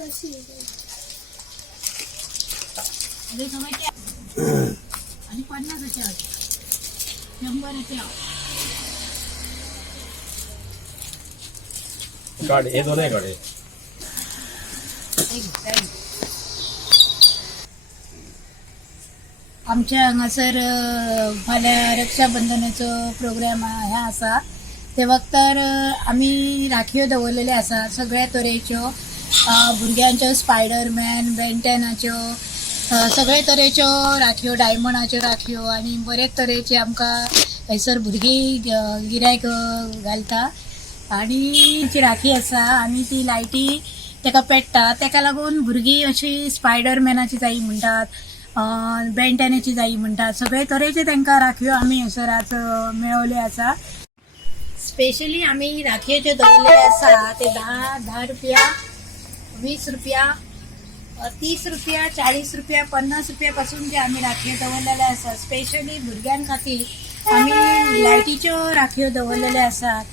आणि 50च्या 100च्या गाडी हे दोन आहे गाडी आमच्या हांगासर फाल्यां रक्षाबंधनाचो प्रोग्राम ह्या आसा ते वक्तार आमी राखयो दवरलेल्यो आसा सगळ्या तरेच्यो भुरग्यांच्यो स्पायडरमॅन बेंटेनाच्यो सगळे तरेच्यो राखयो डायमंडाच्यो राखयो आनी बरेच तरेचे आमकां हैसर भुरगीं गिरायक घालता आनी जी राखी आसा आमी ती लायटी तेका पेट्टा तेका लागून भुरगीं अशी स्पायडरमॅनाची जायी म्हणटात बेंटेनाची जायी म्हणटात सगळे तरेचे तांकां राखयो आमी हैसर आज मेळवल्यो आसा स्पेशली आमी राखयो ज्यो दवरलेल्यो आसा ते 10 रुपया 20 रुपया 30 रुपया 40 रुपया 50 रुपया पासून जे आमी राखयो दवरलेले आसा स्पेशली भुरग्यां खातीर आमी लायटीच्यो राखयो दवरलेल्यो आसात